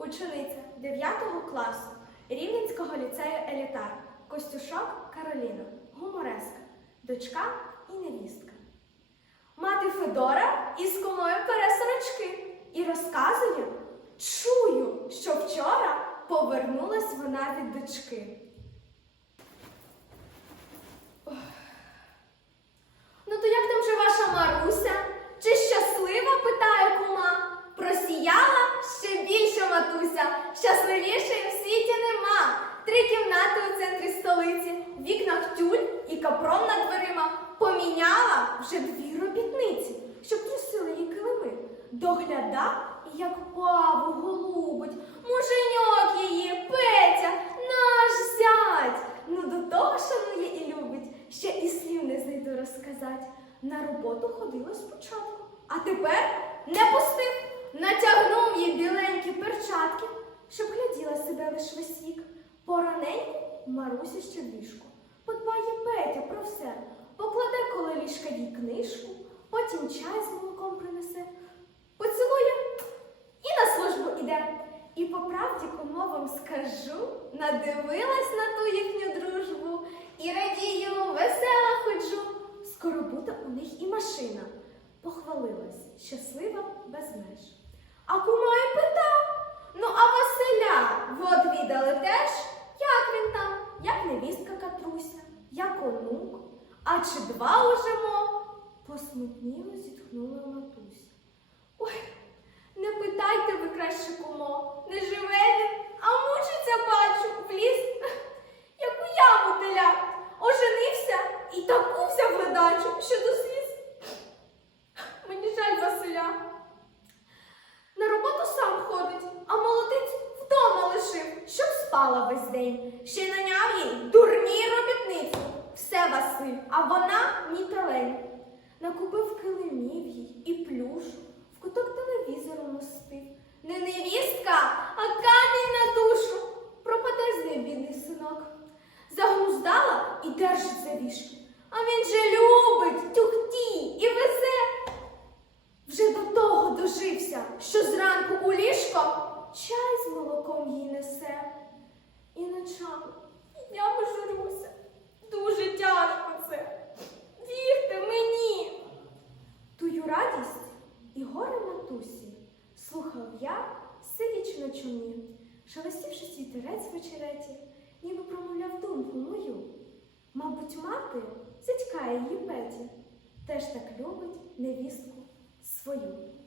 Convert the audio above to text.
Учениця 9 класу Рівненського ліцею Елітар Костюшок Кароліна, гумореска, дочка і невістка. Мати Федора із комою пере сорочки і розказує, чую, що вчора повернулась вона від дочки. Ох. Ну то як там же ваша Маруся? Чи щаслива? питає кума. Просіяла ще більше матуся. Щасливішої в світі нема. Три кімнати у центрі столиці, в вікнах тюль і капрон над дверима. Поміняла вже дві робітниці, щоб трусили їй килими. Догляда, як паву голубить, муженьок її, Петя, наш зять. Ну до того шанує і любить, ще і слів не знайду розказать. На роботу ходила спочатку, а тепер не пустив, натягнув їй біленькі перчатки, щоб гляділа себе лиш весь вік. Пораненьку Маруся ще в ліжку. Подбає Петя про все, покладе коло ліжка їй книжку, потім чай з молоком принесе, поцілує і на службу іде. І по правді кому вам скажу, надивилась на ту їхню дружбу і радію, весела ходжу. Скоро буде у них і машина. Похвалилась, щаслива без меж. А кума й пита, ну а Василя ви відвідали теж? Як він там? Як невістка Катруся, як онук? А чи два ужимо? Посмутніло зітхнула матуся. Ой, не питайте ви краще кумо, не живе він, а мучиться, бачу, в ліс, як у яму теля. Оженився і таку взяв ледачу, що до спала весь день. Ще й наняв їй дурні робітниці. Все Василь, а вона ні телень. Накупив килимів їй і плюшу, в куток телевізору мостив. Не невістка, а камінь на душу. Пропаде з неї бідний синок. Загнуздала і держить за вішки. А він же любить, тюхті і везе. Вже до того дожився, що зранку у ліжко чай з молоком їй несе. І ночами і днями журюся. Дуже тяжко це. Вірте мені. Тую радість і горе матусі слухав я, сидячи на чумі, шелестівши світерець в очереті, ніби промовляв думку мою. Мабуть, мати зятькає її Петі, теж так любить невістку свою.